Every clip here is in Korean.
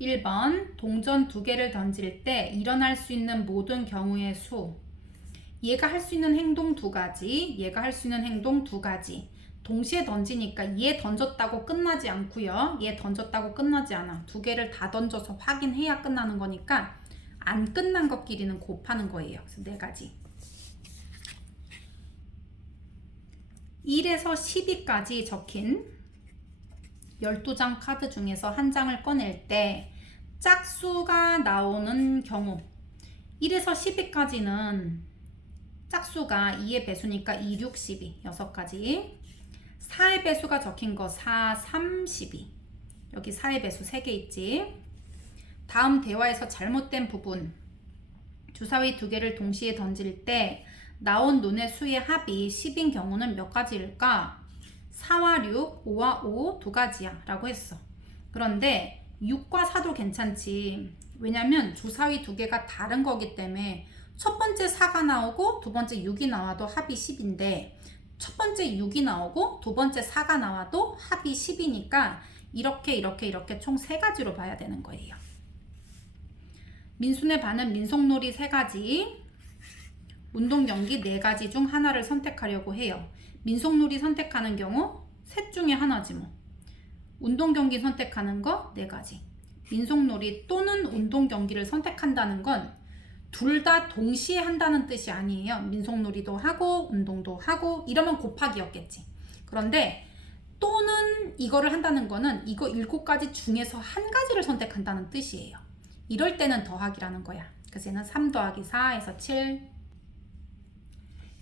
1번 동전 2개를 던질 때 일어날 수 있는 모든 경우의 수. 얘가 할 수 있는 행동 2가지, 얘가 할 수 있는 행동 2가지. 동시에 던지니까 얘 던졌다고 끝나지 않고요. 얘 던졌다고 끝나지 않아. 2개를 다 던져서 확인해야 끝나는 거니까 안 끝난 것끼리는 곱하는 거예요. 그래서 4가지. 1에서 10위까지 적힌 12장 카드 중에서 한 장을 꺼낼 때 짝수가 나오는 경우 1에서 10위까지는 짝수가 2의 배수니까 2, 6, 12 6가지. 4의 배수가 적힌 거 4, 3, 12 여기 4의 배수 3개 있지. 다음 대화에서 잘못된 부분 주사위 2개를 동시에 던질 때 나온 눈의 수의 합이 10인 경우는 몇 가지일까? 4와 6, 5와 5 2가지야 라고 했어. 그런데 6과 4도 괜찮지. 왜냐면 주사위 2개가 다른 거기 때문에 첫 번째 4가 나오고 두 번째 6이 나와도 합이 10인데 첫 번째 6이 나오고 두 번째 4가 나와도 합이 10이니까 이렇게 총 3가지로 봐야 되는 거예요. 민순의 반은 민속놀이 3가지, 운동 경기 4가지 중 하나를 선택하려고 해요. 민속놀이 선택하는 경우 셋 중에 하나지 뭐. 운동 경기 선택하는 거 4가지. 민속놀이 또는 운동 경기를 선택한다는 건 둘 다 동시에 한다는 뜻이 아니에요. 민속놀이도 하고 운동도 하고 이러면 곱하기였겠지. 그런데 또는 이거를 한다는 거는 이거 7가지 중에서 한 가지를 선택한다는 뜻이에요. 이럴 때는 더하기라는 거야. 그래서 얘는 3 더하기 4에서 7.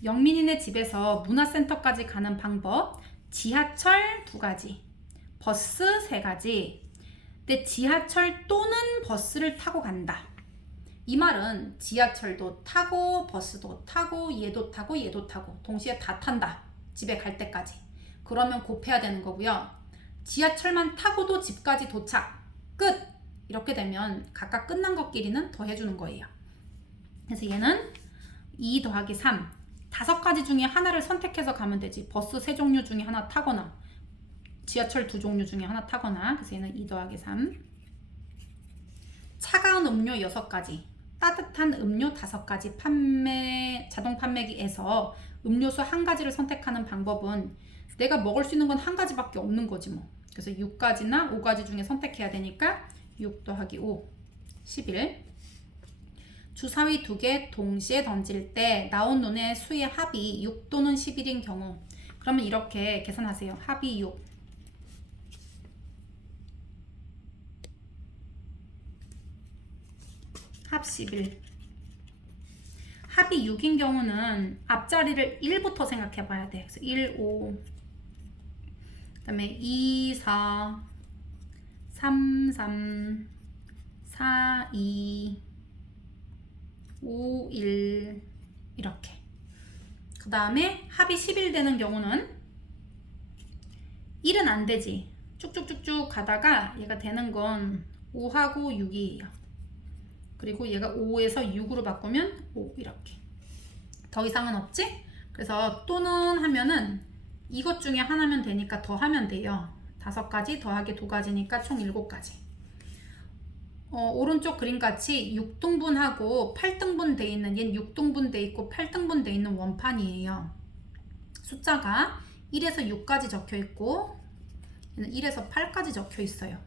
영민이네 집에서 문화센터까지 가는 방법. 지하철 2가지, 버스 3가지. 근데 지하철 또는 버스를 타고 간다. 이 말은 지하철도 타고 버스도 타고 얘도 타고 얘도 타고 동시에 다 탄다. 집에 갈 때까지. 그러면 곱해야 되는 거고요. 지하철만 타고도 집까지 도착. 끝! 이렇게 되면 각각 끝난 것끼리는 더해주는 거예요. 그래서 얘는 2 더하기 3. 5가지 중에 하나를 선택해서 가면 되지. 버스 3종류 중에 하나 타거나 지하철 2종류 중에 하나 타거나. 그래서 얘는 2 더하기 3. 차가운 음료 6가지, 따뜻한 음료 5가지 자동 판매기에서 음료수 1가지를 선택하는 방법은 내가 먹을 수 있는 건 1가지밖에 없는 거지 뭐. 그래서 6가지나 5가지 중에 선택해야 되니까 6 더하기 5, 11. 주사위 2개 동시에 던질 때 나온 눈의 수의 합이 6 또는 11인 경우 그러면 이렇게 계산하세요. 합이 6, 합 11. 합이 6인 경우는 앞자리를 1부터 생각해 봐야 돼. 그래서 1, 5, 그 다음에 2, 4, 3, 3, 4, 2, 5, 1 이렇게. 그 다음에 합이 11 되는 경우는 1은 안 되지. 쭉쭉쭉쭉 가다가 얘가 되는 건 5하고 6이에요. 그리고 얘가 5에서 6으로 바꾸면 5 이렇게. 더 이상은 없지? 그래서 또는 하면은 이것 중에 하나면 되니까 더 하면 돼요. 5가지 더하기 2가지니까 총 7가지. 오른쪽 그림같이 6등분하고 8등분 돼 있는, 얘는 6등분 돼 있고 8등분 돼 있는 원판이에요. 숫자가 1에서 6까지 적혀 있고 얘는 1에서 8까지 적혀 있어요.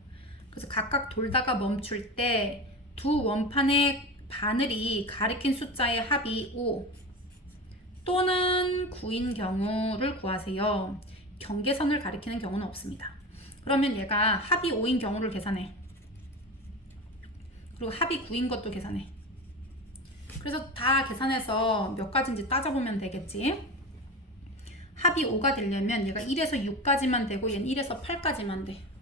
그래서 각각 돌다가 멈출 때 두 원판의 바늘이 가리킨 숫자의 합이 5 또는 9인 경우를 구하세요. 경계선을 가리키는 경우는 없습니다. 그러면 얘가 합이 5인 경우를 계산해. 그리고 합이 9인 것도 계산해. 그래서 다 계산해서 몇 가지인지 따져보면 되겠지. 합이 5가 되려면 얘가 1에서 6까지만 되고 얘는 1에서 8까지만 돼.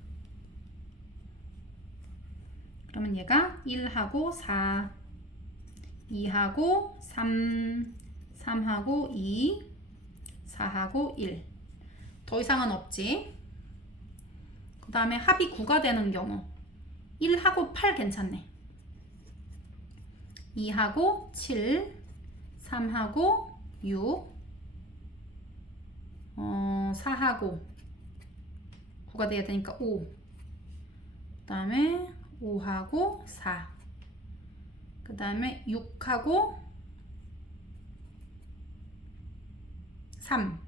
그러면 얘가 1하고 4, 2하고 3, 3하고 2, 4하고 1. 더 이상은 없지. 그 다음에 합이 9가 되는 경우 1하고 8 괜찮네. 2하고 7, 3하고 6, 4하고 9가 돼야 되니까 5. 그 다음에 5하고 4. 그 다음에 6하고 3.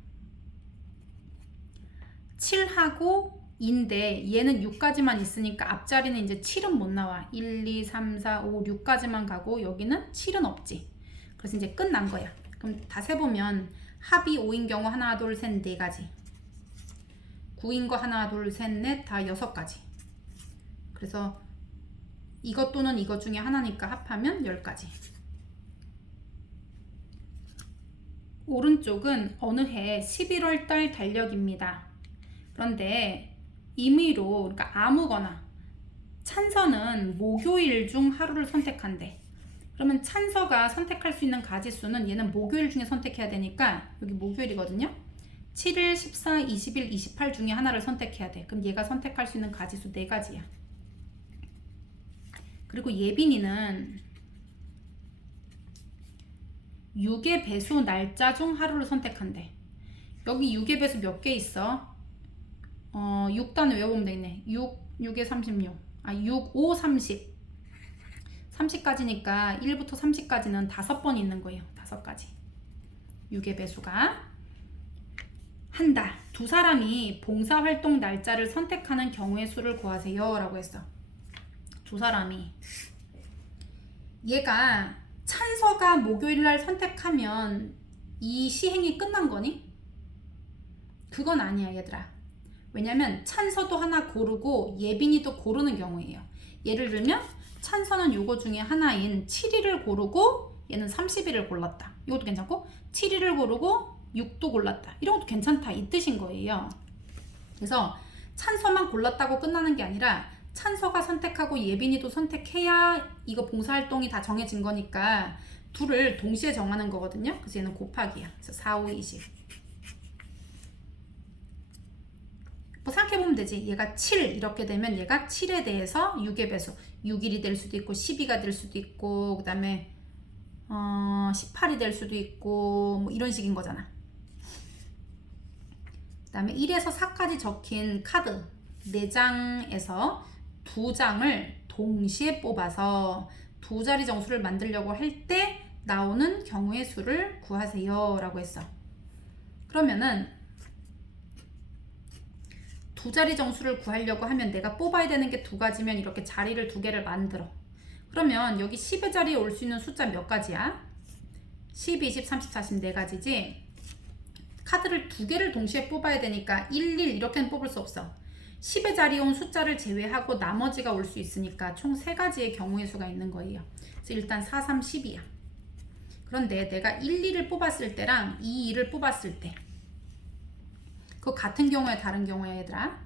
7하고 2인데 얘는 6까지만 있으니까 앞자리는 이제 7은 못 나와. 1, 2, 3, 4, 5, 6까지만 가고 여기는 7은 없지. 그래서 이제 끝난 거야. 그럼 다 세보면 합이 5인 경우 하나, 둘, 셋, 4가지. 9인 거 하나, 둘, 셋, 넷, 다 6가지. 그래서 이것 또는 이것 중에 하나니까 합하면 10가지. 오른쪽은 어느 해 11월 달 달력입니다. 그런데 임의로, 그러니까 아무거나 찬서는 목요일 중 하루를 선택한대. 그러면 찬서가 선택할 수 있는 가지수는 얘는 목요일 중에 선택해야 되니까 여기 목요일이거든요. 7일, 14, 20일, 28 중에 하나를 선택해야 돼. 그럼 얘가 선택할 수 있는 가지수 4가지야. 그리고 예빈이는 6의 배수 날짜 중 하루를 선택한대. 여기 6의 배수 몇 개 있어? 6단을 외워보면 되겠네. 6에 36. 6, 5, 30. 30까지니까 1부터 30까지는 5번 있는 거예요. 5가지. 6의 배수가. 한다. 두 사람이 봉사활동 날짜를 선택하는 경우의 수를 구하세요. 라고 했어. 두 사람이. 얘가 찬서가 목요일날 선택하면 이 시행이 끝난 거니? 그건 아니야 얘들아. 왜냐면 찬서도 하나 고르고 예빈이도 고르는 경우예요. 예를 들면 찬서는 요거 중에 하나인 7일을 고르고 얘는 30일을 골랐다. 이것도 괜찮고 7일을 고르고 6도 골랐다. 이런 것도 괜찮다. 이 뜻인 거예요. 그래서 찬서만 골랐다고 끝나는 게 아니라 찬서가 선택하고 예빈이도 선택해야 이거 봉사활동이 다 정해진 거니까 둘을 동시에 정하는 거거든요. 그래서 얘는 곱하기야. 그래서 4, 5, 20. 뭐 생각해보면 되지. 얘가 7 이렇게 되면 얘가 7에 대해서 6의 배수 6일이 될 수도 있고 12가 될 수도 있고 그 다음에 18이 될 수도 있고 뭐 이런 식인 거잖아. 그 다음에 1에서 4까지 적힌 카드 4장에서 2장을 동시에 뽑아서 두 자리 정수를 만들려고 할 때 나오는 경우의 수를 구하세요 라고 했어. 그러면은 두 자리 정수를 구하려고 하면 내가 뽑아야 되는 게 2가지면 이렇게 자리를 2개를 만들어. 그러면 여기 10의 자리에 올 수 있는 숫자 몇 가지야? 10, 20, 30, 40 4가지지. 카드를 2개를 동시에 뽑아야 되니까 1, 1 이렇게는 뽑을 수 없어. 10의 자리에 온 숫자를 제외하고 나머지가 올 수 있으니까 총 3가지의 경우의 수가 있는 거예요. 그래서 일단 4, 3, 10이야. 그런데 내가 1, 2를 뽑았을 때랑 2, 2를 뽑았을 때 그거 같은 경우에 다른 경우야 얘들아.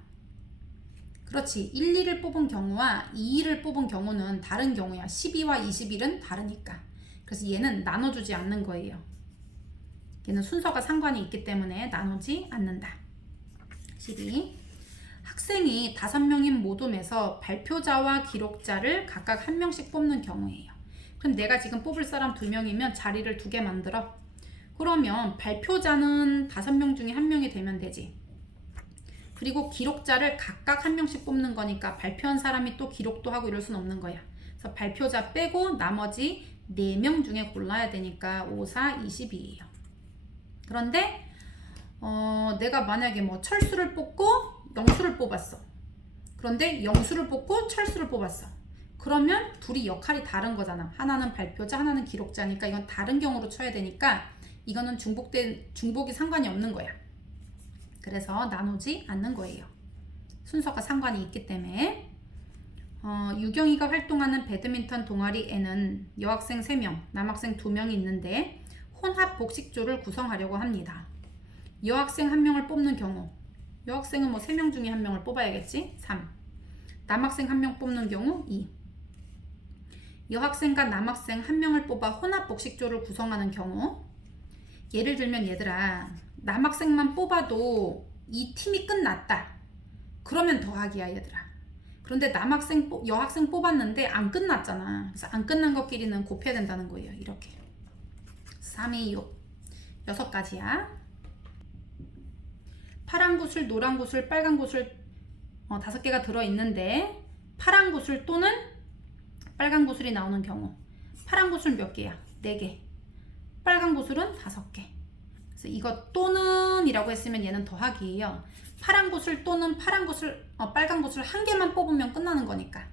그렇지. 1, 2를 뽑은 경우와 2, 2를 뽑은 경우는 다른 경우야. 12와 21은 다르니까. 그래서 얘는 나눠주지 않는 거예요. 얘는 순서가 상관이 있기 때문에 나누지 않는다. 12. 학생이 5명인 모둠에서 발표자와 기록자를 각각 1명씩 뽑는 경우예요. 그럼 내가 지금 뽑을 사람 2명이면 자리를 2개 만들어. 그러면 발표자는 5명 중에 1명이 되면 되지. 그리고 기록자를 각각 1명씩 뽑는 거니까 발표한 사람이 또 기록도 하고 이럴 수는 없는 거야. 그래서 발표자 빼고 나머지 4명 중에 골라야 되니까 5, 4, 22예요. 그런데 내가 만약에 뭐 철수를 뽑고 영수를 뽑았어. 그런데 영수를 뽑고 철수를 뽑았어. 그러면 둘이 역할이 다른 거잖아. 하나는 발표자, 하나는 기록자니까 이건 다른 경우로 쳐야 되니까 이거는 중복이 상관이 없는 거야. 그래서 나누지 않는 거예요. 순서가 상관이 있기 때문에. 유경이가 활동하는 배드민턴 동아리에는 여학생 3명, 남학생 2명이 있는데 혼합 복식조를 구성하려고 합니다. 여학생 1명을 뽑는 경우, 여학생은 뭐 3명 중에 1명을 뽑아야겠지? 3. 남학생 1명 뽑는 경우 2. 여학생과 남학생 1명을 뽑아 혼합 복식조를 구성하는 경우, 예를 들면 얘들아, 남학생만 뽑아도 이 팀이 끝났다. 그러면 더하기야 얘들아. 그런데 여학생 뽑았는데 안 끝났잖아. 그래서 안 끝난 것끼리는 곱해야 된다는 거예요. 이렇게 3, 2, 6 6가지야. 파란 구슬, 노란 구슬, 빨간 구슬 5개가 들어있는데 파란 구슬 또는 빨간 구슬이 나오는 경우. 파란 구슬 몇 개야? 4개. 빨간 구슬은 5개. 그래서 이거 또는 이라고 했으면 얘는 더하기예요. 파란 구슬 또는 빨간 구슬 1개만 뽑으면 끝나는 거니까.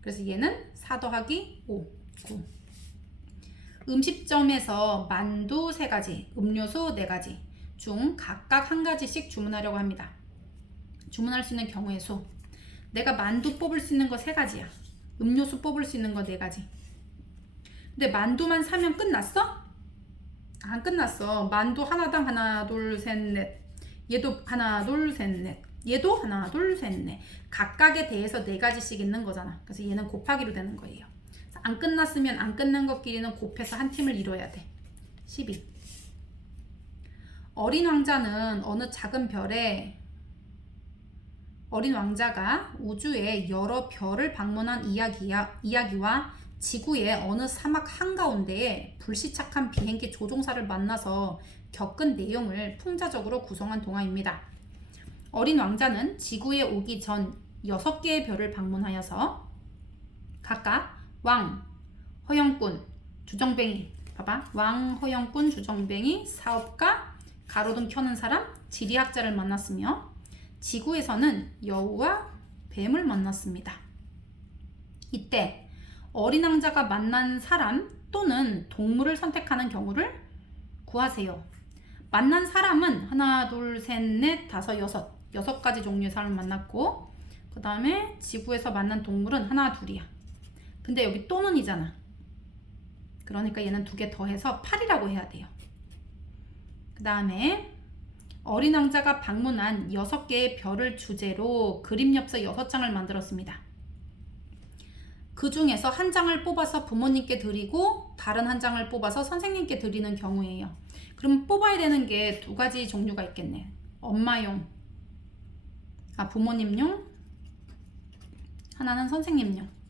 그래서 얘는 4 더하기 5, 9. 음식점에서 만두 3가지, 음료수 4가지 중 각각 1가지씩 주문하려고 합니다. 주문할 수 있는 경우의 수. 내가 만두 뽑을 수 있는 거 3가지야. 음료수 뽑을 수 있는 거 4가지. 근데 만두만 사면 끝났어? 안 끝났어. 만두 하나당 하나, 둘, 셋, 넷. 얘도 하나, 둘, 셋, 넷. 얘도 하나, 둘, 셋, 넷. 각각에 대해서 4가지씩 있는 거잖아. 그래서 얘는 곱하기로 되는 거예요. 안 끝났으면 안 끝난 것끼리는 곱해서 한 팀을 이뤄야 돼. 12. 어린 왕자가 우주의 여러 별을 방문한 이야기와 지구의 어느 사막 한가운데에 불시착한 비행기 조종사를 만나서 겪은 내용을 풍자적으로 구성한 동화입니다. 어린 왕자는 지구에 오기 전 6개의 별을 방문하여서 각각 왕, 허영꾼, 주정뱅이, 봐봐. 왕, 허영꾼, 주정뱅이, 사업가, 가로등 켜는 사람, 지리학자를 만났으며 지구에서는 여우와 뱀을 만났습니다. 이때 어린 왕자가 만난 사람 또는 동물을 선택하는 경우를 구하세요. 만난 사람은 하나, 둘, 셋, 넷, 다섯, 여섯 가지 종류의 사람을 만났고, 그 다음에 지구에서 만난 동물은 하나, 둘이야. 근데 여기 또는이잖아. 그러니까 얘는 2개 더해서 8이라고 해야 돼요. 그 다음에 어린 왕자가 방문한 6개의 별을 주제로 그림 엽서 6장을 만들었습니다. 그 중에서 한 장을 뽑아서 부모님께 드리고 다른 한 장을 뽑아서 선생님께 드리는 경우예요. 그럼 뽑아야 되는 게 2가지 종류가 있겠네. 엄마용, 부모님용, 하나는 선생님용.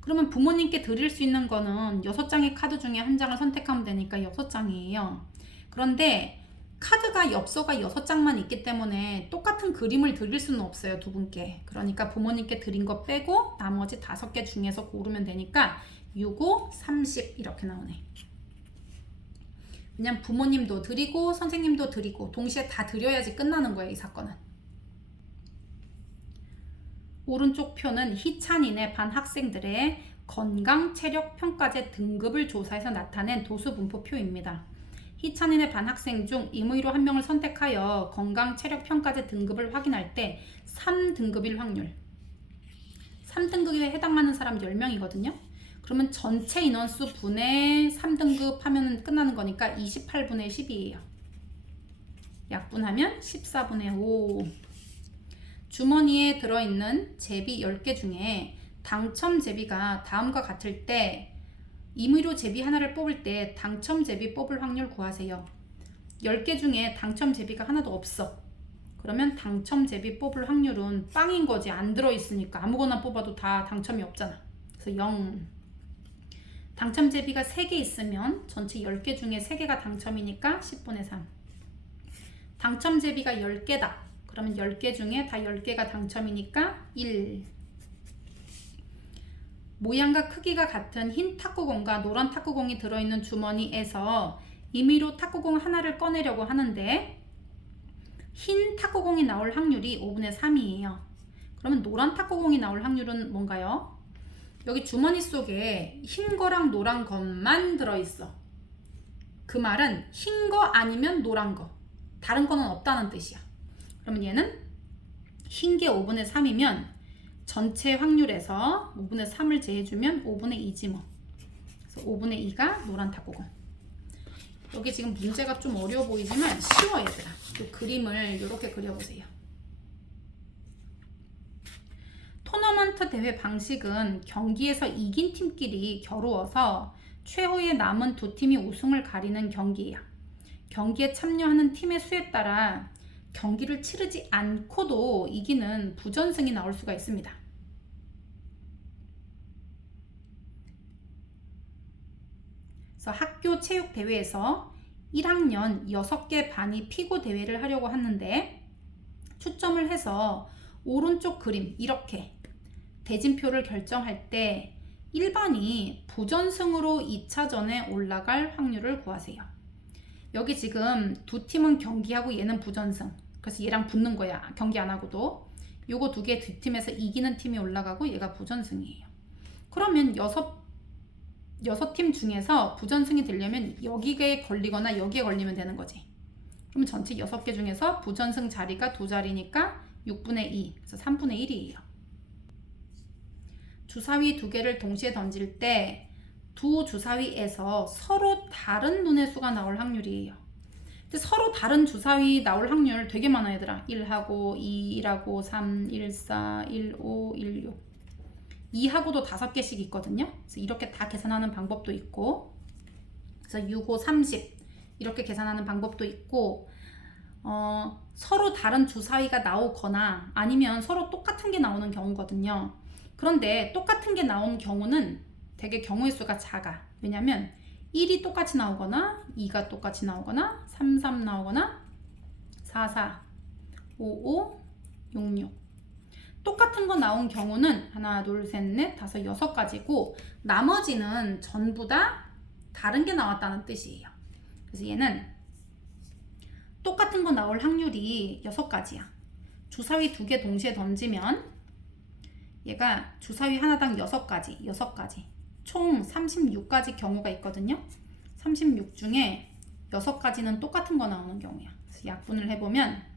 그러면 부모님께 드릴 수 있는 거는 6장의 카드 중에 한 장을 선택하면 되니까 6장이에요. 그런데 카드가 엽서가 6장만 있기 때문에 똑같은 그림을 드릴 수는 없어요, 2분께. 그러니까 부모님께 드린 거 빼고 나머지 5개 중에서 고르면 되니까 6, 5, 30 이렇게 나오네. 그냥 부모님도 드리고 선생님도 드리고 동시에 다 드려야지 끝나는 거예요, 이 사건은. 오른쪽 표는 희찬이네 반 학생들의 건강 체력 평가제 등급을 조사해서 나타낸 도수 분포표입니다. 희찬이네 반 학생 중 임의로 한 명을 선택하여 건강 체력 평가제 등급을 확인할 때 3등급일 확률. 3등급에 해당하는 사람 10명이거든요. 그러면 전체 인원수 분의 3등급 하면 끝나는 거니까 28분의 10이에요. 약분하면 14분의 5. 주머니에 들어있는 제비 10개 중에 당첨 제비가 다음과 같을 때 임의로 제비 하나를 뽑을 때 당첨 제비 뽑을 확률 구하세요. 10개 중에 당첨 제비가 하나도 없어. 그러면 당첨 제비 뽑을 확률은 빵인 거지. 안 들어있으니까 아무거나 뽑아도 다 당첨이 없잖아. 그래서 0. 당첨 제비가 3개 있으면 전체 10개 중에 3개가 당첨이니까 10분의 3. 당첨 제비가 10개다. 그러면 10개 중에 다 10개가 당첨이니까 1. 모양과 크기가 같은 흰 탁구공과 노란 탁구공이 들어있는 주머니에서 임의로 탁구공 하나를 꺼내려고 하는데 흰 탁구공이 나올 확률이 5분의 3이에요. 그러면 노란 탁구공이 나올 확률은 뭔가요? 여기 주머니 속에 흰 거랑 노란 것만 들어있어. 그 말은 흰 거 아니면 노란 거. 다른 거는 없다는 뜻이야. 그러면 얘는 흰 게 5분의 3이면 전체 확률에서 5분의 3을 제해주면 5분의 2지 뭐. 그래서 5분의 2가 노란 탁구공. 여기 지금 문제가 좀 어려워 보이지만 쉬워 얘들아. 이 그림을 이렇게 그려보세요. 토너먼트 대회 방식은 경기에서 이긴 팀끼리 겨루어서 최후에 남은 2팀이 우승을 가리는 경기예요. 경기에 참여하는 팀의 수에 따라 경기를 치르지 않고도 이기는 부전승이 나올 수가 있습니다. 그래서 학교 체육대회에서 1학년 6개 반이 피구 대회를 하려고 하는데 초점을 해서 오른쪽 그림 이렇게 대진표를 결정할 때 1번이 부전승으로 2차전에 올라갈 확률을 구하세요. 여기 지금 두 팀은 경기하고 얘는 부전승. 그래서 얘랑 붙는 거야. 경기 안 하고도. 요거 두 개 두 팀에서 이기는 팀이 올라가고 얘가 부전승이에요. 그러면 여섯 팀 중에서 부전승이 되려면 여기에 걸리거나 여기에 걸리면 되는 거지. 그러면 전체 6개 중에서 부전승 자리가 2자리니까 6분의 2, 그래서 3분의 1이에요. 주사위 2개를 동시에 던질 때 두 주사위에서 서로 다른 눈의 수가 나올 확률이에요. 근데 서로 다른 주사위 나올 확률 되게 많아 얘들아. 1하고 2, 1하고 3, 1, 4, 1, 5, 1, 6 2하고도 5개씩 있거든요. 그래서 이렇게 다 계산하는 방법도 있고, 그래서 6, 5, 30 이렇게 계산하는 방법도 있고, 서로 다른 주사위가 나오거나 아니면 서로 똑같은 게 나오는 경우거든요. 그런데 똑같은 게 나온 경우는 되게 경우의 수가 작아. 왜냐면 1이 똑같이 나오거나 2가 똑같이 나오거나 3, 3 나오거나 4, 4, 5, 5, 6, 6 똑같은 거 나온 경우는 하나, 둘, 셋, 넷, 다섯, 6가지고 나머지는 전부 다 다른 게 나왔다는 뜻이에요. 그래서 얘는 똑같은 거 나올 확률이 6가지야. 주사위 2개 동시에 던지면 얘가 주사위 하나당 6가지 총 36가지 경우가 있거든요. 36 중에 6가지는 똑같은 거 나오는 경우야. 그래서 약분을 해보면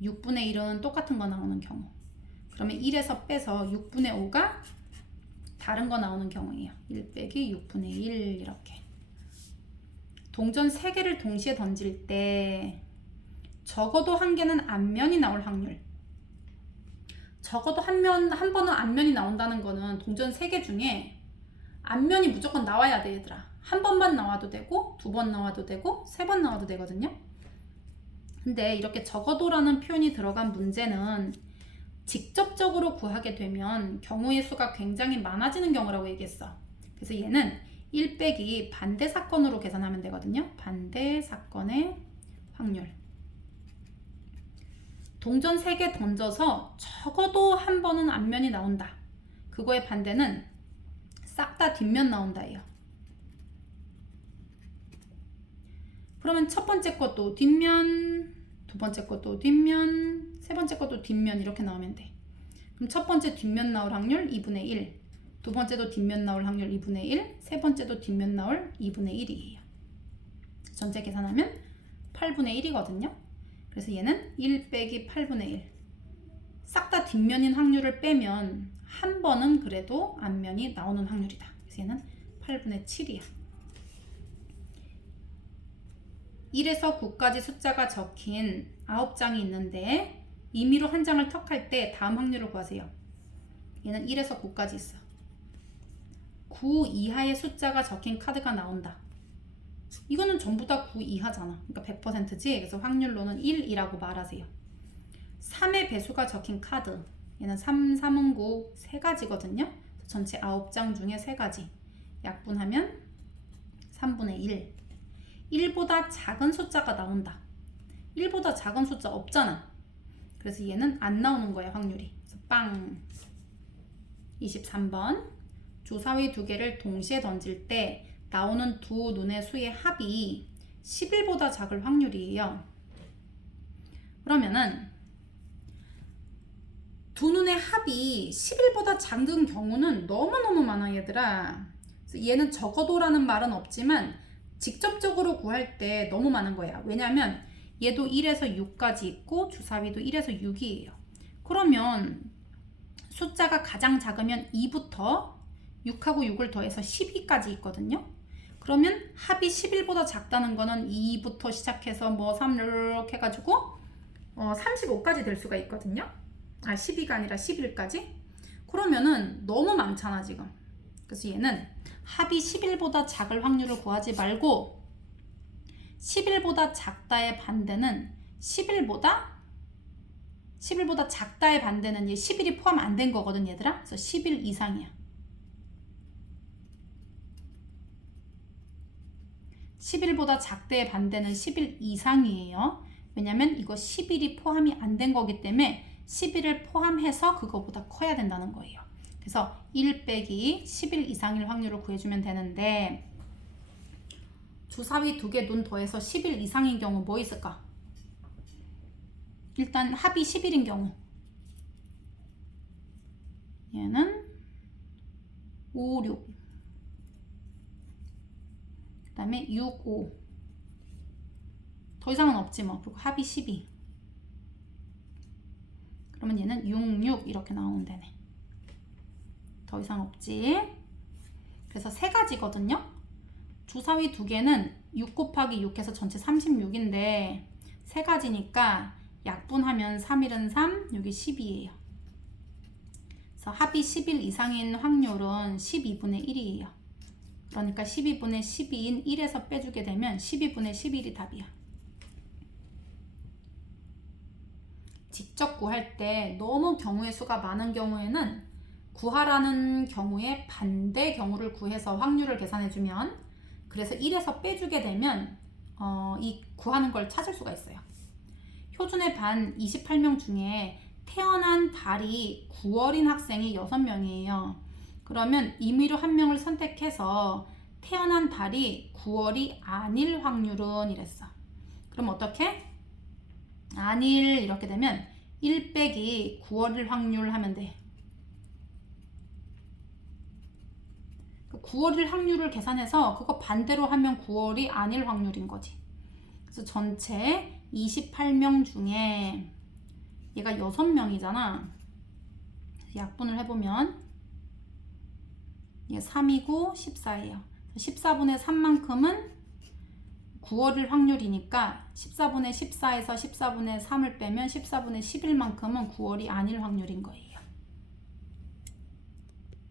6분의 1은 똑같은 거 나오는 경우. 그러면 1에서 빼서 6분의 5가 다른 거 나오는 경우예요. 1 빼기 6분의 1 이렇게. 동전 3개를 동시에 던질 때 적어도 한 개는 앞면이 나올 확률. 적어도 한 번은 앞면이 나온다는 거는 동전 3개 중에 앞면이 무조건 나와야 돼 얘들아. 한 번만 나와도 되고 2번 나와도 되고 3번 나와도 되거든요. 근데 이렇게 적어도라는 표현이 들어간 문제는 직접적으로 구하게 되면 경우의 수가 굉장히 많아지는 경우라고 얘기했어. 그래서 얘는 1 빼기 반대 사건으로 계산하면 되거든요. 반대 사건의 확률. 동전 3개 던져서 적어도 한 번은 앞면이 나온다. 그거의 반대는 싹 다 뒷면 나온다예요. 그러면 첫 번째 것도 뒷면, 두 번째 것도 뒷면, 세 번째 것도 뒷면 이렇게 나오면 돼. 그럼 첫 번째 뒷면 나올 확률 2분의 1, 두 번째도 뒷면 나올 확률 2분의 1, 세 번째도 뒷면 나올 2분의 1이에요. 전체 계산하면 8분의 1이거든요. 그래서 얘는 1 빼기 8분의 1. 싹 다 뒷면인 확률을 빼면 한 번은 그래도 앞면이 나오는 확률이다. 그래서 얘는 8분의 7이야. 1에서 9까지 숫자가 적힌 9장이 있는데 임의로 한 장을 턱할 때 다음 확률을 구하세요. 얘는 1에서 9까지 있어. 9 이하의 숫자가 적힌 카드가 나온다. 이거는 전부 다 9 이하잖아. 그러니까 100%지. 그래서 확률로는 1이라고 말하세요. 3의 배수가 적힌 카드. 얘는 3, 3은 9, 3가지거든요. 전체 9장 중에 3가지. 약분하면 3분의 1. 1보다 작은 숫자가 나온다. 1보다 작은 숫자 없잖아. 그래서 얘는 안 나오는 거야, 확률이. 그래서 빵. 23번. 주사위 2개를 동시에 던질 때 나오는 두 눈의 수의 합이 11보다 작을 확률이에요. 그러면은 두 눈의 합이 11보다 작은 경우는 너무너무 많아 얘들아. 그래서 얘는 적어도라는 말은 없지만 직접적으로 구할 때 너무 많은 거야. 왜냐면 얘도 1에서 6까지 있고 주사위도 1에서 6이에요. 그러면 숫자가 가장 작으면 2부터 6하고 6을 더해서 12까지 있거든요. 그러면 합이 11보다 작다는 거는 2부터 시작해서 뭐 3 이렇게 해가지고 35까지 될 수가 있거든요. 12가 아니라 11까지. 그러면은 너무 많잖아 지금. 그래서 얘는 합이 11보다 작을 확률을 구하지 말고 11보다 작다의 반대는 11보다 작다의 반대는 얘 11이 포함 안 된 거거든 얘들아. 그래서 11 이상이야. 11보다 작다의 반대는 11 이상이에요. 왜냐면 이거 10일이 포함이 안 된 거기 때문에 10일을 포함해서 그거보다 커야 된다는 거예요. 그래서 1 빼기 10일 이상일 확률을 구해주면 되는데 주사위 2개 눈 더해서 10일 이상인 경우 뭐 있을까? 일단 합이 10일인 경우 얘는 5, 6 그 다음에 6, 5 더 이상은 없지 뭐. 그리고 합이 12 그러면 얘는 6, 6 이렇게 나오면 되네. 더 이상 없지. 그래서 세 가지거든요. 주사위 2개는 6 곱하기 6 해서 전체 36인데 세 가지니까 약분하면 3일은 3, 6이 12예요. 그래서 합이 10일 이상인 확률은 12분의 1이에요. 그러니까 12분의 12인 1에서 빼주게 되면 12분의 11이 답이야. 직접 구할 때 너무 경우의 수가 많은 경우에는 구하라는 경우에 반대 경우를 구해서 확률을 계산해주면 그래서 1에서 빼주게 되면 이 구하는 걸 찾을 수가 있어요. 효준의 반 28명 중에 태어난 달이 9월인 학생이 6명이에요. 그러면 임의로 한 명을 선택해서 태어난 달이 9월이 아닐 확률은 이랬어. 그럼 어떻게? 아닐 이렇게 되면 1 빼기 9월일 확률 하면 돼. 9월일 확률을 계산해서 그거 반대로 하면 9월이 아닐 확률인 거지. 그래서 전체 28명 중에 얘가 6명이잖아. 약분을 해보면 얘 3이고 14예요. 14분의 3만큼은 9월일 확률이니까 14분의 14에서 14분의 3을 빼면 14분의 11만큼은 9월이 아닐 확률인 거예요.